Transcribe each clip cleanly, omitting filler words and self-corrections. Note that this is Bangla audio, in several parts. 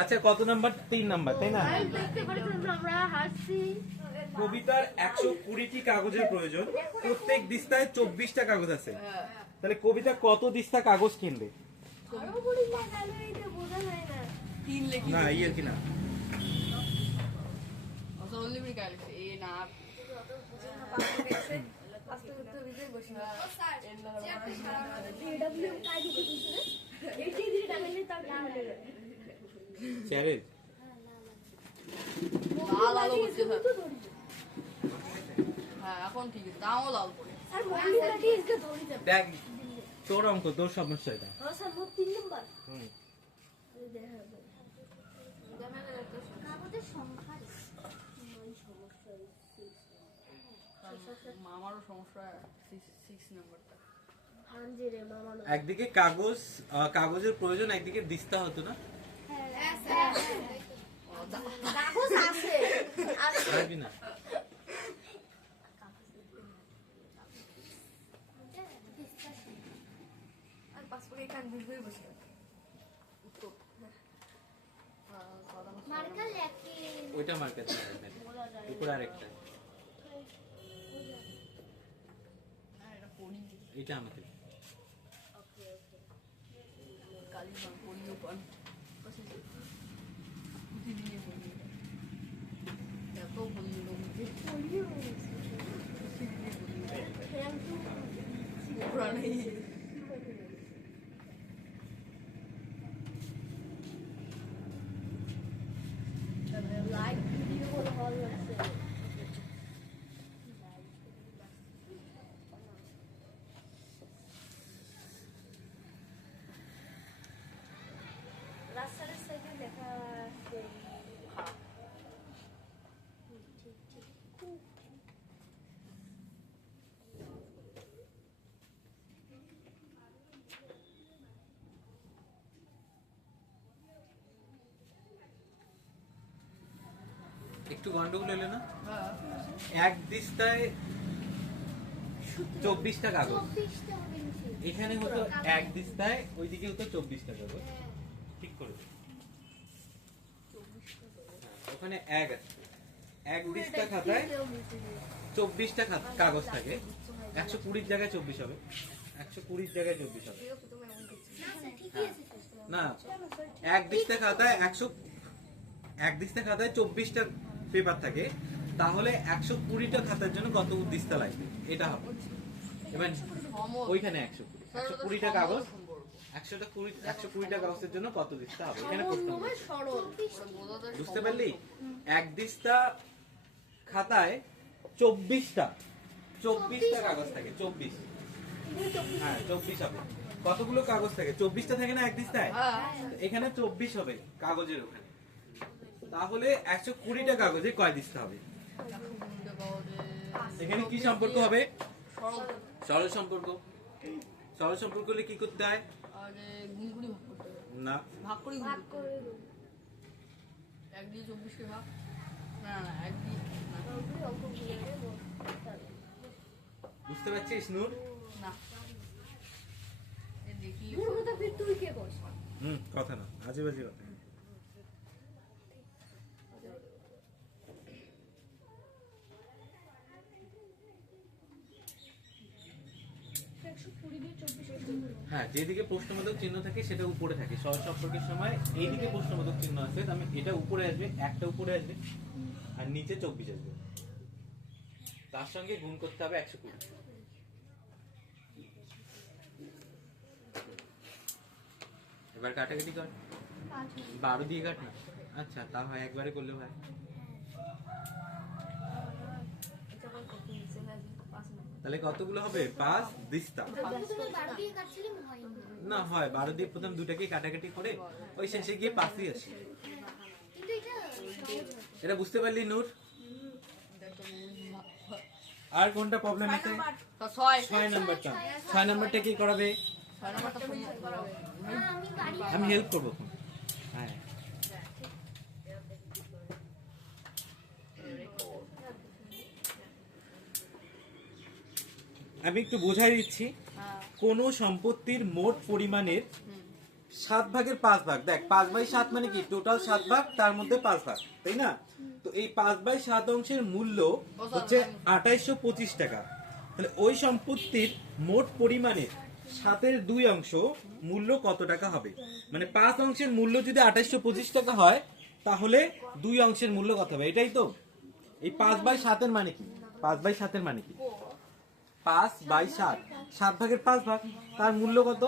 আচ্ছা কত নাম্বার? 3 নাম্বার, তাই না? কবিতার 120টি কাগজের প্রয়োজন, প্রত্যেক দিস্তায় 24টা কাগজ আছে, তাহলে কবিতা কত দিস্তা কাগজ কিনবে? না ইয়ে কি না চ্যালেঞ্জ। এখন ঠিক আছে, তাও লাল করে দেখ তোর অঙ্ক, তোর সমস্যা এটা। আমারও সমস্যা 6 নাম্বারটা। একদিকে কাগজ, কাগজের প্রয়োজন, একদিকে দিস্তা হতো না? পারবি না? ওইটা মার্কার উপর আরেকটা, এটা আমাকে লাইভ ভিডিও করে ভালো লাগছে। রাস্তার সাইডে দেখা আছে। একটু গন্ডগোল হলো না? এক দিস্তায় 24টা কাগজ, এখানে হতো এক দিস্তায়, ওইদিকে হতো 24টা কাগজ, ঠিক করে ওখানে এক আছে। এক দিস্তা খাতায় 24টা কাগজ থাকে, 120 জায়গায় 24 হবে, 120 জায়গায় 24 হবে না। এক দিস্তা খাতায় 24টা পেপার থাকে, তাহলে 120টা খাতার জন্য কত দিস্তা লাগবে এটা হবে। এবার ওইখানে 120টা কাগজ, 120টা কাগজের জন্য কত দিস্তা হবে এখানে প্রশ্ন। বুঝতে পারলি? এক দিস্তা খাতায় 24টা কাগজ থাকে, 24, হ্যাঁ 24 হবে। কতগুলো কাগজ থাকে? 24টা থাকে না এক দিস্তায়, এখানে 24 হবে কাগজের ওখানে, তাহলে 120টা কাগজে কয় দিস্তা হবে? এখানে কি সম্পর্ক হবে? সরল সম্পর্ক। সরল সম্পর্ক হলে কি করতে হয়? না, ভাগ করি, এক দিয়ে 24কে ভাগ, না না এক দিয়ে, বুঝতে পারছিস নূর? না দেখি তুই কে বস? কথা না, আজে বাজে কথা। হ্যাঁ, যেদিকে প্রশ্নবোধক চিহ্ন থাকে সেটা উপরে থাকে। সরল সম্পর্কের সময় এইদিকে প্রশ্নবোধক চিহ্ন আছে, আমি এটা উপরে আসবে, একটা উপরে আসবে আর নিচে 24 আসবে, তার সঙ্গে গুণ করতে হবে 120। এবার কাটাকাটি কর, 12 দিয়ে কাট না। আচ্ছা তা হয়, একবারে করলে হয়। তাহলে কতগুলো হবে? 5 দিস্তা না হয় 12 দিয়ে প্রথম দুটাকে কাটাকাটি করে ওই শেষে গিয়ে 5ই আসে। এটা বুঝতে পারলি নূর? আর কোনটা প্রবলেম আছে? 6 নাম্বারটা। 6 নাম্বারটা কি করাবে? আমি হেল্প করবো। হ্যাঁ আমি একটু বোঝাই দিচ্ছি। কোন সম্পত্তির মোট পরিমাণের 7/5 দেখ 5/7 মানে কি টোটাল 7 ভাগ তার মধ্যে 5 ভাগ তাই না? তো এই 5/7 অংশের মূল্য হচ্ছে 2825 টাকা। তাহলে ওই সম্পত্তির মোট পরিমাণের 7-এর 2 অংশ মূল্য কত টাকা হবে? মানে 5 অংশের মূল্য যদি 2825 টাকা হয় তাহলে 2 অংশের মূল্য কত হবে? এটাই তো। এই 5/7 এর মানে কি? 5/7 এর মানে কি? 5/7 7/5 ভাগ তার মূল্য কত?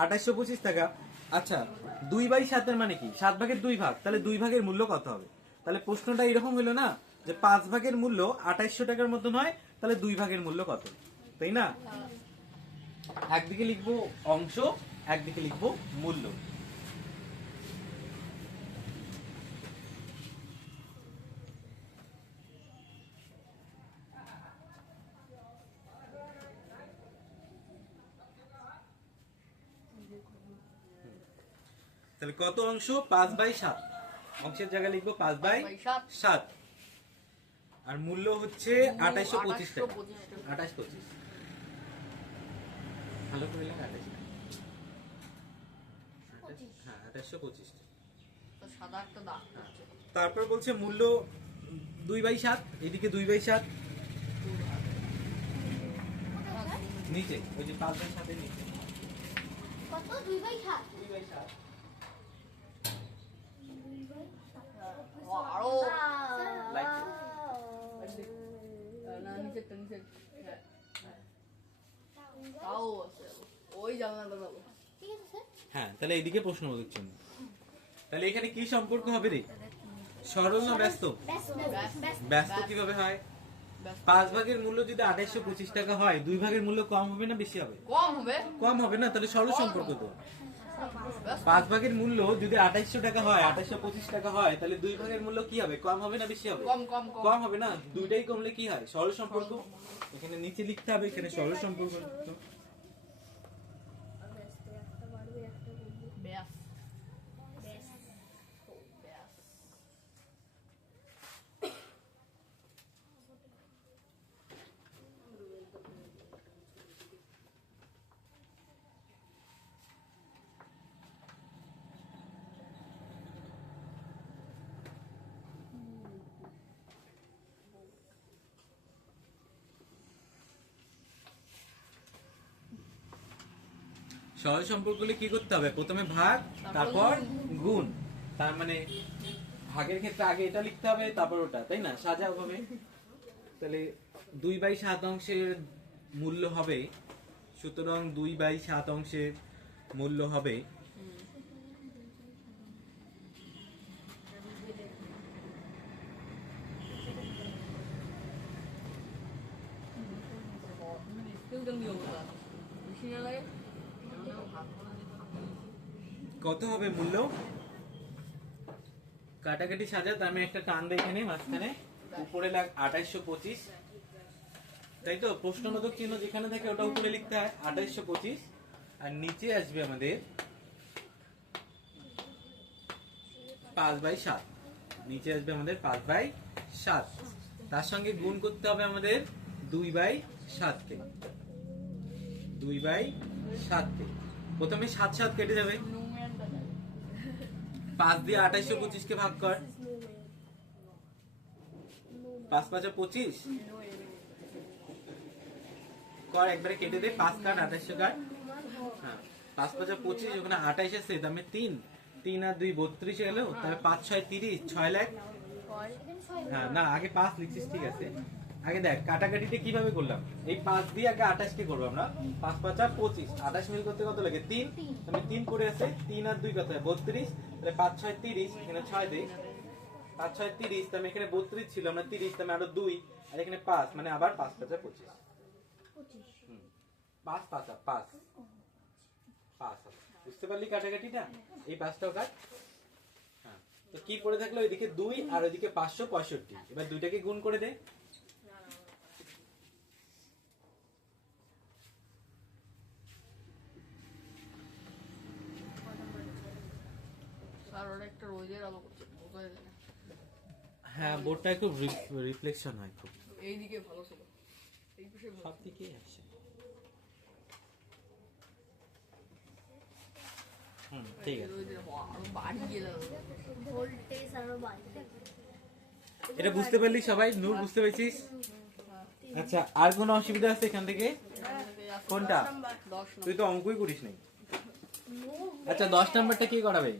2825 টাকা। আচ্ছা 2/7 এর মানে কি? 7/2 ভাগ, তাহলে 2 ভাগের মূল্য কত হবে? তাহলে প্রশ্নটা এরকম হলো না যে 5 ভাগের মূল্য 2800 টাকার মতন হয়, তাহলে 2 ভাগের মূল্য কত, তাই না? একদিকে লিখবো অংশ, একদিকে লিখবো মূল্য। তাহলে কত অংশ? 5/7। অংশের জায়গায় লিখবো 5/7 আর মূল্য হচ্ছে 2825 টাকা। 2825 ভালো করে লেখ 28। হ্যাঁ 2825। তো সাদা একটা দাগ আছে। তারপর বলছে মূল্য 2/7, এদিকে 2/7 নিচে ওই যে 5/7 এর নিচে কত 2/7 2/7 আরো লাইক না নিচেরটা নিচের হ্যাঁ তাও আছে ওই জামাটা যাবো ঠিক আছে স্যার হ্যাঁ তাহলে এইদিকে প্রশ্নবোধক চিহ্ন। তাহলে এখানে কি সম্পর্ক হবে রে? সরল না ব্যস্ত? ব্যস্ত কিভাবে হয়? 5 ভাগের মূল্য যদি 2825 টাকা হয় 2 ভাগের মূল্য কম হবে না বেশি হবে? কম হবে কম হবে না, তাহলে সরল সম্পর্ক তো। 5 ভাগের মূল্য যদি 2800 টাকা হয় 2825 টাকা হয় তাহলে 2 ভাগের মূল্য কি হবে? কম হবে না বেশি হবে? কম কম কম কম হবে না, দুইটাই কমলে কি হয়? সরল সম্পর্ক। এখানে নিচে লিখতে হবে এখানে সরল সম্পর্ক। ব্যাস সরল সম্পর্ক হলে কি করতে হবে? প্রথমে ভাগ তারপর গুণ। তার মানে ভাগের ক্ষেত্রে আগে এটা লিখতে হবে তারপর ওটা, তাই না? সাজাও হবে। তাহলে 2/7 অংশের মূল্য হবে, সুতরাং 2/7 অংশের মূল্য হবে কত হবে মূল্য? কাটাকাটি সাজা, তার মানে একটা টান দেয় এখানে মাঝখানে, উপরে লাগ 2825, তাই তো? প্রশ্নবোধক চিহ্ন যেখানে থাকে ওটা উপরে লিখতে হয় 2825, আর নিচে আসবে আমাদের 5/7। নিচে আসবে আমাদের 5/7, তার সঙ্গে গুণ করতে হবে আমাদের 2/7 কে। 2/7 কে প্রথমে 7 কেটে যাবে, 5 দিয়ে 2825 কে ভাগ কর, 5×5 = 25 কর, একবারে কেটে দে, 5 কাট 2800 কাট, হ্যাঁ 5×5 = 25, ওখানে 28 আছে, তার মানে 3 আর 2 32 এলো, তাহলে 5×6 = 30, 6 লাখ। হ্যাঁ না আগে 5 লিখছিস, ঠিক আছে। আগে দেখ কাটাকাটিটা কিভাবে করলাম, এই 5 দিয়ে আগে 28 কে করব আমরা, 5×5 = 25, 28 মিল করতে কত লাগে? 3, তাহলে 3 করে আছে, 3 আর 2 কত হয়? 32, তাহলে 5×6 = 30, এখানে 6 দেই, 5×6 = 30, তাহলে এখানে 32 ছিল, আমরা 30, তাহলে আরো 2 আর এখানে 5, মানে আবার 5×5 = 25। 5×5 বুঝতে পারলি কাটাকাটিটা? এই 5টাও কাট। হ্যাঁ তো কি পড়ে থাকলো? এদিকে 2 আর ওইদিকে 565, এবার দুইটাকে গুণ করে দে। স্যার ওটা একটা রোদের আলো করছে বোঝা যায় না। হ্যাঁ বোর্ডটা একটু রিফ্লেকশন হয় খুব, এইদিকে ভালো ছিল এই পাশে সব দিকেই আসে। ঠিক আছে। আরো বাড়ি গেল। ভোল্টেজ আরো বাড়বে। এটা বুঝতে পারলি সবাই? নূর বুঝতে পেরেছিস? আচ্ছা, আর কোনো অসুবিধা আছে এখান থেকে? কোনটা? 10 তুই তো অঙ্কই করিস নাই। আচ্ছা, 10 নাম্বারটা কি করাবে?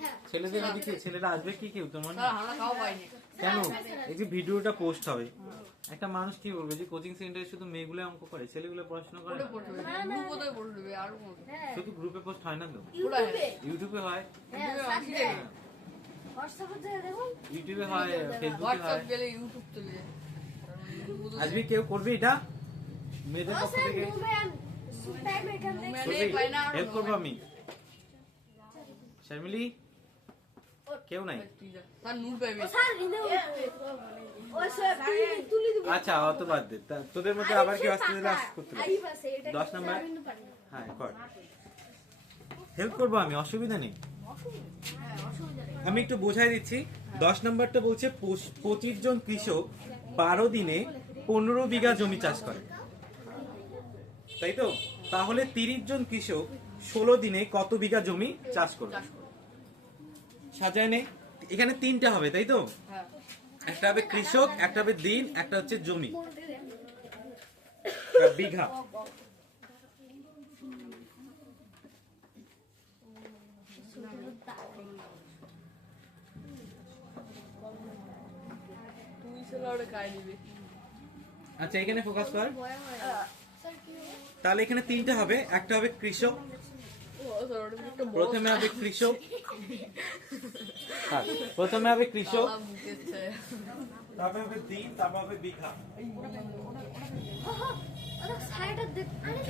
হ্যাঁ ছেলেদের দিকে ছেলেরা আসবে কি কেউ তোমার? স্যার আমরা খাওয়া পাইনি। কেন? এই যে ভিডিওটা পোস্ট হবে, একটা মানুষ কি বলবে যে কোচিং সেন্টারে শুধু মেয়েগুলো অঙ্ক করে, ছেলেগুলো পড়াশোনা করে কোথায় না? পড়বে? গ্রুপ কোথায় পড়বে? আর কোথায়? হ্যাঁ শুধু গ্রুপে পোস্ট হয় না তো, ইউটিউবে ইউটিউবে হয়, হ্যাঁ সাথে হোয়াটসঅ্যাপে যায় দেখুন ইউটিউবে হয়, ফেসবুকে হোয়াটসঅ্যাপ হয়। গেলে ইউটিউব চলে যায়। আজকে কেউ করবে এটা মেয়েদের ও পক্ষ স্যার থেকে? নুম্যান সুপার মেকান নুম্যান। করবি? পাই না, আর হেল্প করবো নয়। আমি। শর্মিলি কেউ নাই? স্যার নূর পাইবে। ও স্যার ইনে ও স্যার তুলি দিব আচ্ছা, অত বাদ দে। তোদের মধ্যে আবার কেউ আসতে দিলে আসতে করতে পারে। আই বাসে এটা 10 নাম্বার? আমি পারি না হ্যাঁ, কর। হেল্প করবো আমি, অসুবিধা নেই। হ্যাঁ অসুবিধা নেই আমি একটু বোঝাই দিচ্ছি। 10 নাম্বারটা বলছে 25 জন কৃষক 12 দিনে 15 বিঘা জমি চাষ করে, তাই তো? তাহলে 30 জন কৃষক 16 দিনে কত বিঘা জমি চাষ করবে? সাজায় নে। এখানে 3টা হবে, তাই তো? হ্যাঁ। একটা হবে কৃষক, একটা হবে দিন, একটা হচ্ছে জমি বিঘা। তুই ছেলে ওটা খাই নিবি। আচ্ছা, এখানে ফোকাস কর। স্যার কি হবে তাহলে এখানে 3টা হবে। একটা হবে কৃষক, ও স্যার ওটা একটা বড় প্রথমে হবে কৃষক। হ্যাঁ, প্রথমে হবে কৃষক, তালা মুখেছে। তারপর হবে দিন, তারপর হবে বিঘা। ওটা সাইডে দেখ আরে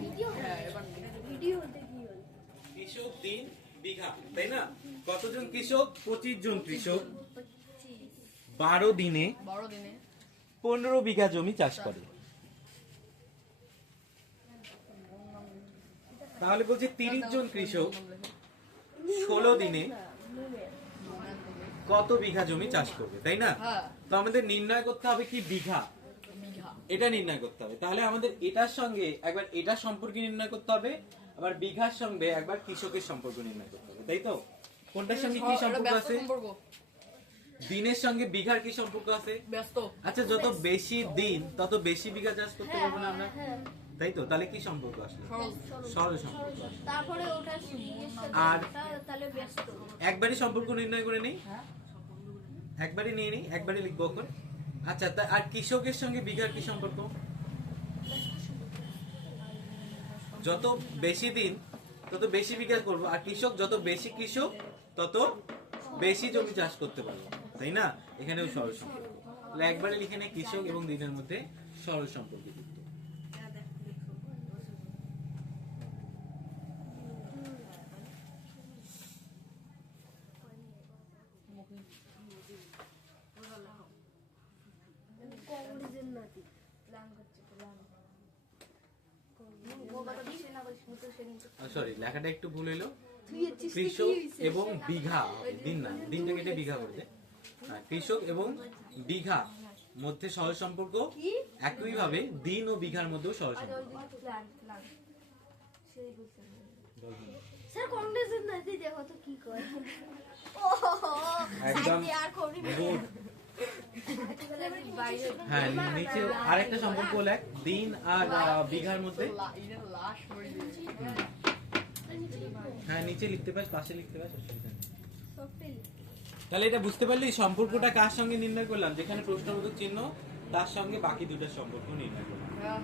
ভিডিও হ্যাঁ এবার ভিডিও দেখি হল কৃষক, দিন, বিঘা, তাই না? কতজন কৃষক? 25 জন কৃষক 12 দিনে 12 দিনে 15 বিঘা জমি চাষ করে। তাহলে বলছে 30 জন কৃষক 16 দিনে কত বিঘা জমি চাষ করবে, তাই না? হ্যাঁ তো আমাদের নির্ণয় করতে হবে কি বিঘা, বিঘা। এটা নির্ণয় করতে হবে। তাহলে আমাদের এটার সঙ্গে একবার এটার সম্পর্ক নির্ণয় করতে হবে, আবার বিঘার সঙ্গে একবার কৃষকের সম্পর্ক নির্ণয় করতে হবে, তাই তো? কোনটার সঙ্গে কি এটা সম্পর্ক ব্যস্ত আছে? সম্পর্ক। দিনের সঙ্গে বিঘার কি সম্পর্ক আছে? ব্যস্ত। আচ্ছা, যত বেশি দিন তত বেশি বিঘা চাষ করতে পারবো না আমরা, তাই তো? তাহলে কি সম্পর্ক আসলো? সরল। সরল সম্পর্ক। তারপরে ওটা আর তাহলে ব্যস্ত একবারই সম্পর্ক নির্ণয় করে নেই, একবারই নিয়ে নেই, একবারই লিখবো এখন। আচ্ছা, আর কৃষকের সঙ্গে বিঘার কি সম্পর্ক? যত বেশি দিন তত বেশি বিঘা করবো, আর কৃষক যত বেশি কৃষক তত বেশি জমি চাষ করতে পারবো, তাই না? এখানেও সরল সম্পর্ক। তাহলে একবারে লিখে নেই কৃষক এবং দিনের মধ্যে সরল সম্পর্ক যুক্ত। কংগ্রেসের নাতি প্ল্যান করছে প্ল্যান কথা দিস না বলিস মুতো সেদিন সরি, লেখাটা একটু ভুল হইলো। তুই এসেছিস কৃষক এবং বিঘা, দিন না, দিনটা কেটে বিঘা করে দে। হ্যাঁ, কৃষক এবং বিঘা মধ্যে সরল সম্পর্ক, একইভাবে দিন ও বিঘার মধ্যেও সরল সম্পর্ক। প্ল্যান প্ল্যান সেই বলতে স্যার কংগ্রেসের নাতি দেখো তো কি করে একদম আর করি গুড। হ্যাঁ, নিচে আরেকটা সম্পর্ক লেখ, দিন আর বিঘার মধ্যে। এদের লাশ মরে দিয়েছে। হ্যাঁ, নিচে লিখতে পাস, পাশে লিখতে পাস, অসুবিধা নেই। তাহলে এটা বুঝতে পারলি সম্পর্কটা কার সঙ্গে নির্ণয় করলাম? যেখানে প্রশ্নবোধক চিহ্ন তার সঙ্গে বাকি দুটার সম্পর্ক নির্ণয় করলাম। হ্যাঁ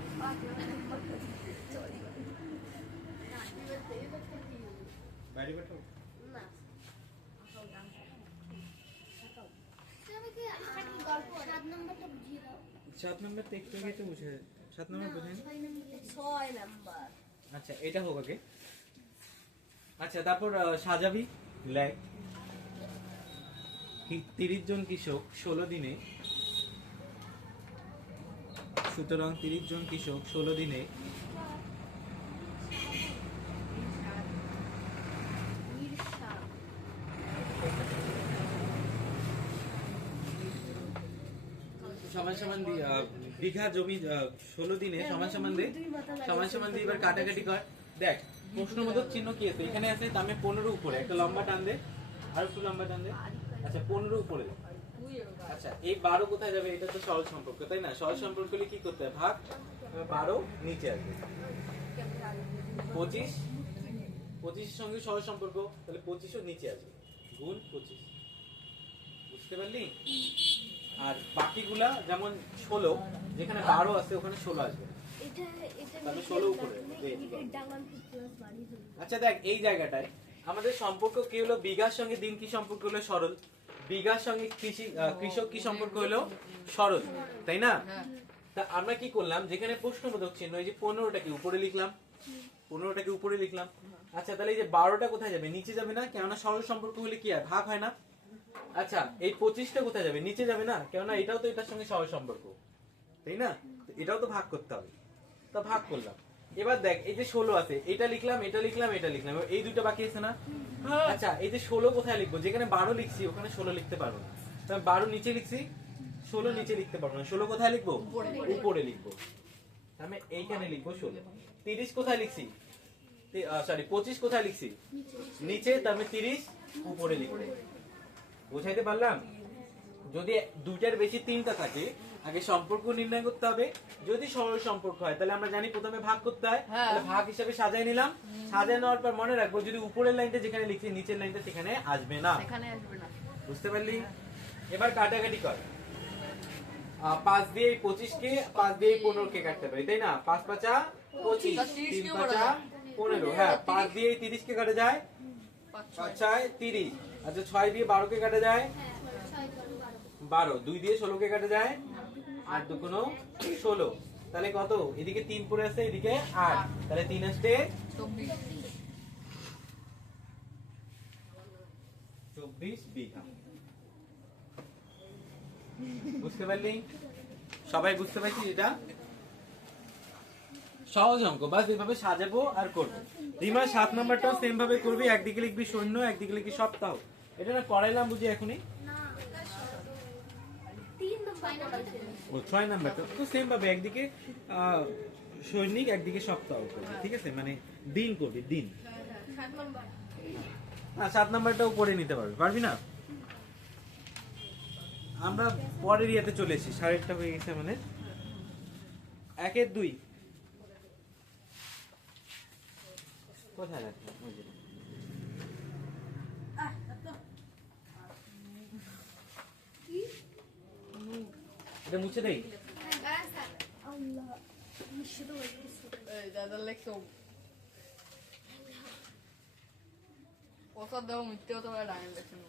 বাইরে বেঠাও। না গল্প 7 নম্বরটা বুঝিয়ে দাও 7 নম্বর তো একটু আগে তো বুঝে, 7 নম্বর বুঝেন। 6 নাম্বার আচ্ছা, এটা হোক আগে। আচ্ছা, তারপর সাজাবি লেখ 30 জন কৃষক 16 দিনে, সুতরাং 30 জন কৃষক 16 দিনে সমান সমান বিঘা জমি 16 দিনে সমান সমান দে, সমান সমান দিয়ে এবার কাটাকাটি কর। দেখ প্রশ্নবোধক চিহ্ন কি আছে এখানে আছে, তার মানে 15 উপরে একটা লম্বা টান দে, আর একটু লম্বা টান দে। আচ্ছা 15 উপরে। আচ্ছা এই 12 কোথায় যাবে? এটা তো সরল সম্পর্ক তাই না? সরল সম্পর্ক হলে কি করতে হয়? ভাগ 12 নিচে আসবে। 25 25 এর সঙ্গে সরল সম্পর্ক, তাহলে 25 ও নিচে আসবে, গুণ 25। বুঝতে পারলি? আর বাকিগুলা যেমন 16, যেখানে 12 আছে ওখানে 16 আসবে। এটা এটা তাহলে 16 উপরে। ডাবল প্লাস বাড়ি দেব। আচ্ছা দেখ এই জায়গাটায় আমাদের সম্পর্ক কি হলো? বিঘার সঙ্গে দিন কি সম্পর্ক হলো? সরল। বিঘার সঙ্গে কৃষক কি সম্পর্ক হলো? সরল, তাই না? তা আমরা কি করলাম, যেখানে প্রশ্নবোধক চিহ্ন, এই যে 15টাকে উপরে লিখলাম, 15টাকে উপরে লিখলাম। আচ্ছা তাহলে এই যে 12টা কোথায় যাবে? নিচে যাবে না? কেননা সরল সম্পর্ক হলে কি হয়? ভাগ হয় না? আচ্ছা এই 25টা কোথায় যাবে? নিচে যাবে না? কেননা এটাও তো এটার সঙ্গে সরল সম্পর্ক, তাই না? তো এটাও তো ভাগ করতে হবে, তা ভাগ করলাম। এবার দেখ এই যে 16 আছে, এটা লিখলাম, এটা লিখলাম, এটা লিখলাম, এবার এই দুটো বাকি আছে না? আচ্ছা এই যে 16 কোথায় লিখবো? যেখানে 12 লিখছি ওখানে 16 লিখতে পারবো না, তাহলে 12 নিচে লিখছি, 16 নিচে লিখতে পারবো না। 16 কোথায় লিখবো? উপরে লিখবো। আমি এইখানে লিখবো 16। 30 কোথায় লিখছি? সরি 25 কোথায় লিখছি? নিচে, তার মানে 30 উপরে লিখবো। বুঝাইতে পারলাম? যদি দুইটার বেশি তিনটা থাকে আগে সম্পর্ক নির্ণয় করতে হবে। যদি সরল সম্পর্ক হয় তাহলে আমরা জানি প্রথমে ভাগ করতে হয়, তাহলে ভাগ হিসাবে সাজাই নিলাম। সাজায় নেওয়ার পর মনে রাখবো যদি উপরের লাইনটা যেখানে লিখছি নিচের লাইনটা সেখানে আসবে না। এখানে আসবে না। বুঝতে পারলি? এবার কাটাকাটি কর। 5 দিয়ে 25 কে 5 দিয়ে 15 কে কাটতে পারি, তাই না? 5 5 25, 3 5 15। হ্যাঁ 5 দিয়ে 30 কে কাটা যায়, 5 6 30। আচ্ছা 6 দিয়ে 12 কে কাটা যায়, 12। 2 দিয়ে 16 কে কাটা যায়, 8 2 কোনো 16। তাহলে কত? এদিকে 3 পড়ে আছে, এদিকে 8, তাহলে 3 আসছে 24 বিঘা। বুঝতে পারলি? সবাই বুঝতে পারছি? এটা সহজ অঙ্ক, বাস এভাবে সাজাবো আর করবো। রিমা 7 নাম্বারটাও সেম ভাবে করবি, একদিকে লিখবি সৈন্য, একদিকে লিখবি সপ্তাহ। এটা না করাইলাম বুঝি এখনই। না 3 নাম্বার ও 6 নাম্বারটা তো সেম ভাবে, একদিকে সৈনিক, একদিকে সপ্তাহ করবি, ঠিক আছে? মানে দিন করবি, দিন। 7 নাম্বার না 7 নাম্বারটাও পড়ে নিতে পারবি না? আমরা পরের ইয়েতে চলে এসেছি, 8:30 হয়ে গেছে আমাদের। 1 2 কোথায় রাখলাম? ওই যে। এটা মুছে দেই। আল্লাহ নিশ্চিত হইতেছে এই দাদা লেখছো ওসব দেবো মিথ্যে হতে পারে ডাইন লেখছেন।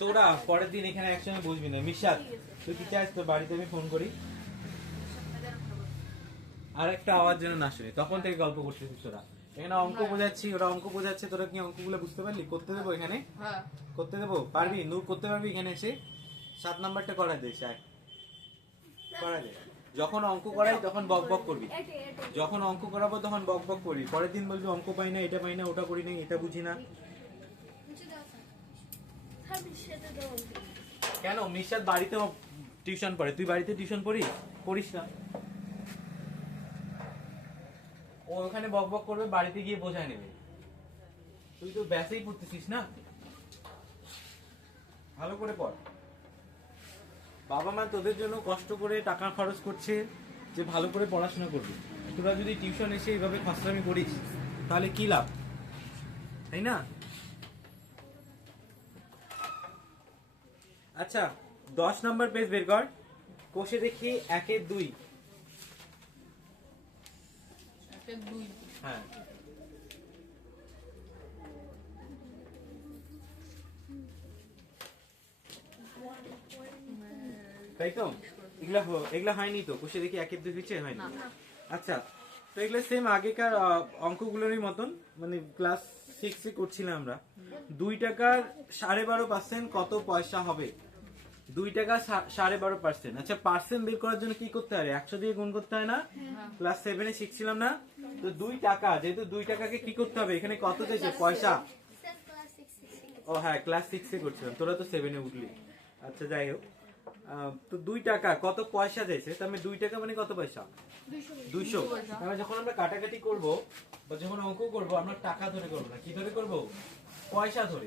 তোরা পরের দিন এখানে একসঙ্গে বসবি না। মিশাত তুই কি চাস তোর বাড়িতে আমি ফোন করি? আর একটা আওয়াজ যেন না শুনি, তখন থেকে গল্প করতেছিস তোরা। এখানে অঙ্ক বোঝাচ্ছি, ওরা অঙ্ক বোঝাচ্ছে, তোরা কি অঙ্কগুলো বুঝতে পারলি? করতে দেবো এখানে? হ্যাঁ করতে দেবো? পারবি? নূর করতে পারবি এখানে এসে? 7 নাম্বারটা করা দে, করা দে। যখন অঙ্ক করাই তখন বক বক করবি, যখন অঙ্ক করাবো তখন বক বক করবি। পরের দিন বলবি অঙ্ক পাই না, এটা পাই না, ওটা করি না, এটা বুঝি না। স্যার নিশ্চিত দাও কেন? মিশাত বাড়িতে টিউশন পড়ে, তুই বাড়িতে টিউশন পড়িস না? ও ওখানে বক বক করবে, বাড়িতে গিয়ে বোঝায় নেবে। তুই তো ব্যাসেই পড়তেছিস না, ভালো করে পড়। বাবা মা তোদের জন্য কষ্ট করে টাকা খরচ করছে যে ভালো করে পড়াশোনা করবি। তোরা যদি টিউশন এসে এইভাবে ফাসলামি করিস তাহলে কি লাভ, তাই না? আচ্ছা 10 নাম্বার পেজ বের কর, কোষে দেখি 1 2। 1 2 হ্যাঁ তাই তো? এগুলা হয়নি তো? কোষে দেখি 1 2 দিচ্ছে, হয়নি। আচ্ছা তো এগুলো সেম আগেকার অঙ্কগুলোরই মতন, মানে ক্লাস 6 এ করছিলাম আমরা। 2 টাকার 12.5% কত পয়সা হবে? 2 টাকা 12.5%। আচ্ছা পার্সেন্ট বের করার জন্য কি করতে হয়? 100 দিয়ে গুণ করতে হয় না? ক্লাস 7 এ শিখছিলাম না? তো 2 টাকা, যেহেতু 2 টাকাকে কি করতে হবে? এখানে কত চাইছে? পয়সা। স্যার ক্লাস 6 ও হ্যাঁ ক্লাস 6 এ করছিলাম, তোরা তো 7 এ উঠলি। আচ্ছা যাই হোক, তো 2 টাকা কত পয়সা চাইছে, তার মানে 2 টাকা মানে কত পয়সা? 200। তাহলে যখন আমরা কাটাকাটি করব বা যখন অঙ্ক করব আমরা টাকা ধরে করব না, কি ধরে করব? পয়সা ধরে।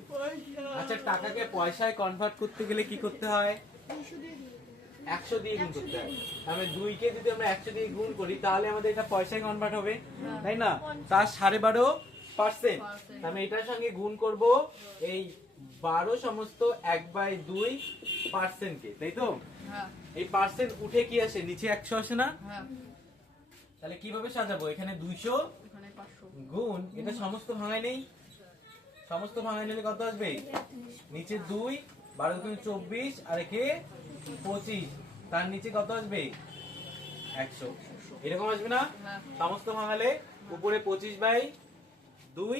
আচ্ছা, টাকাকে পয়সায় কনভার্ট করতে গেলে কি করতে হয়? 100 দিয়ে গুণ করতে হয়। তাহলে 2 কে যদি আমরা 100 দিয়ে গুণ করি তাহলে আমাদের এটা পয়সায় কনভার্ট হবে, তাই না? তার 12.5%। আমি এটার সঙ্গে গুণ করব এই 12 সমস্ত 1/2% কে, তাই তো? হ্যাঁ এই পার্সেন্ট উঠে কি আসে? নিচে 100 আসে না? হ্যাঁ তাহলে কিভাবে সাজাবো? এখানে 200 এখানে 500 গুণ, এটা সমস্ত ভাঙায় নেই, সমস্ত ভাঙায় নিলে কত আসবে? নিচে 2, 12 গুণ 24 আর একে 25, তার নিচে কত আসবে? 100। এরকম আসবে না? হ্যাঁ সমস্ত ভাঙালে উপরে 25/2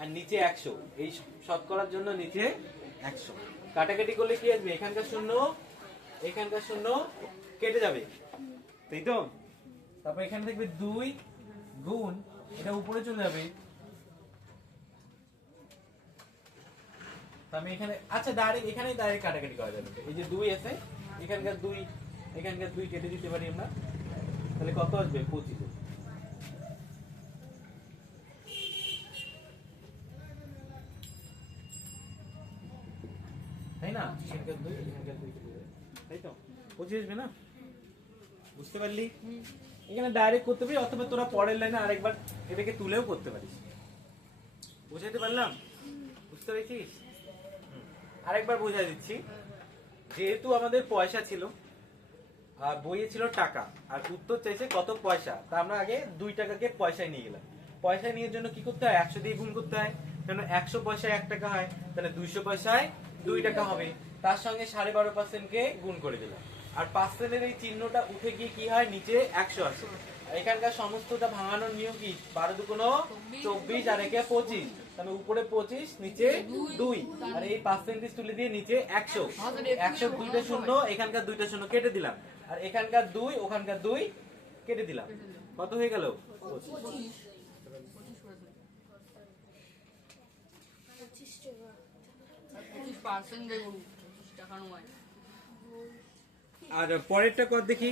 আর নিচে 100, এই শতকরার জন্য নিচে 100। কাটাকাটি করলে কি আসবে? এখানকার শূন্য এখানকার শূন্য কেটে যাবে, তাই তো? তারপর এখানে থাকবে 2 গুণ, এটা উপরে চলে যাবে। আমি এখানে, আচ্ছা ডাইরেক্ট কাটাকাটি করা যাবে। এই যে 2 আছে, এখানকার 2 কেটে দিতে পারি আমরা, তাহলে কত আসবে? 25। তাই না? এখানকার 2 কেটে দেবে, তাই তো? 25 আসবে না? বুঝতে পারলি? এখানে ডাইরেক্ট করতে পারি, অথবা তোরা পরের লাইনে আরেকবার এটাকে তুলেও করতে পারিস। বুঝাতে পারলাম? বুঝতে পেরেছিস? আরেকবার বোঝাই দিচ্ছি। যেহেতু আমাদের পয়সা ছিল আর বইয়ে ছিল টাকা, আর উত্তর চাইছে কত পয়সা, তা আমরা আগে 2 টাকাকে পয়সায় নিয়ে গেলাম। পয়সায় নিয়ে জন্য কি করতে হয়? 100 দিয়ে গুণ করতে হয়, কারণ 100 পয়সায় 1 টাকা হয়, তাহলে 200 পয়সায় 2 টাকা হবে। তার সঙ্গে 12.5% কে গুণ করে দিলাম, আর পার্সেন্টের এই চিহ্নটা উঠে গিয়ে কি হয়? নিচে 100 আসে। এখানকার সমস্তটা ভাঙানোর নিয়ম কি? 12 দুগুণ 24 আর একে 25, তাহলে উপরে 25 নিচে 2, আর এই পার্সেন্টেজ তুলে দিয়ে নিচে 100। 100 দুইটা শূন্য, এখানকার 2টা শূন্য কেটে দিলাম, আর এখানকার 2 ওখানকার 2 কেটে দিলাম, কত হয়ে গেল? 25। 25% দেবো 25 টাকা নয়। আর পরেরটা কর দেখি।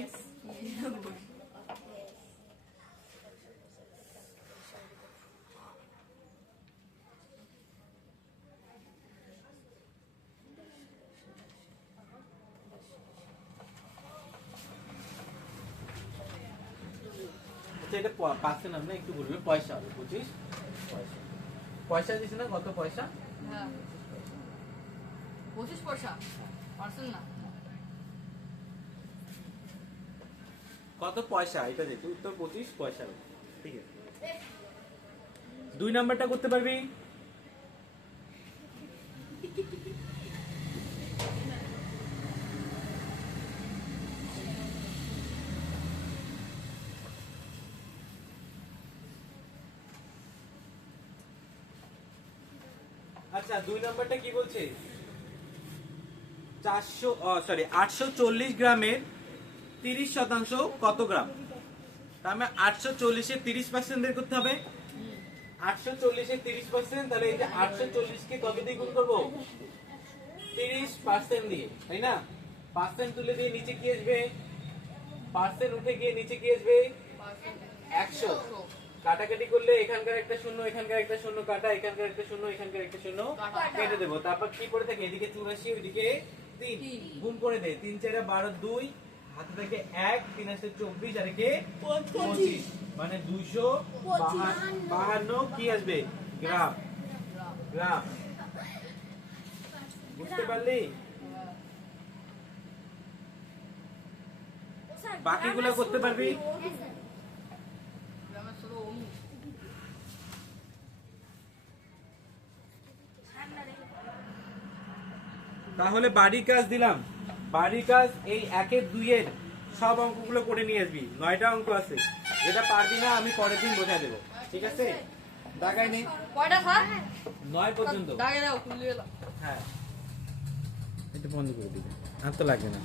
আচ্ছা, এটা পার্সেন্ট আমরা একটু বলবো, পয়সা হবে 25 পয়সা। পয়সা দিছে না? কত পয়সা? হ্যাঁ 25 পয়সা, পার্সেন্ট না। কত পয়সা এটা দেখি, উত্তর 25 পয়সা। ঠিক আছে, 2 নাম্বারটা করতে পারবি? আচ্ছা, 2 নাম্বারটা কি বলছে? 840 গ্রামের 30% কত গ্রাম? তার মানে 840 এর 30% বের করতে হবে। 840 এর 30%, তাহলে এই যে 840 কে কত দিয়ে গুণ করব? 30% দিয়ে, তাই না? পার্সেন্ট তুলে দিয়ে নিচে কি আসবে? পার্সেন্ট উঠে গিয়ে নিচে কি আসবে? 100। কাটাকাটি করলে এখানকার একটা শূন্য, এখানকার একটা শূন্য কাটা, এখানকার একটা শূন্য, এখানকার একটা শূন্য কেটে দেবো। তারপর কি পড়ে থাকে? এদিকে 84, ওইদিকে 3, গুণ করে দে। 3 4 12 2, হাতে থাকে 1, 3 আসে 24 আর একে 25, মানে 252 কি আসবে? গ্রাম। গ্রাম। বুঝতে পারলি? বাকিগুলো করতে পারবি? গ্রামের ছোট অনু। তাহলে বাড়ির কাজ দিলাম। বাড়ির কাজ এই 1 এর 2 এর সব অঙ্কগুলো করে নিয়ে আসবি। 9টা অঙ্ক আছে, যেটা পারবি না আমি পরের দিন বোঝাই দেবো, ঠিক আছে? দাগাই নে, কয়টা স্যার? 9 পর্যন্ত। দাগে দাও, খুলে দাও। হ্যাঁ, এটা বন্ধ করে দিবি, আর তো লাগবে না।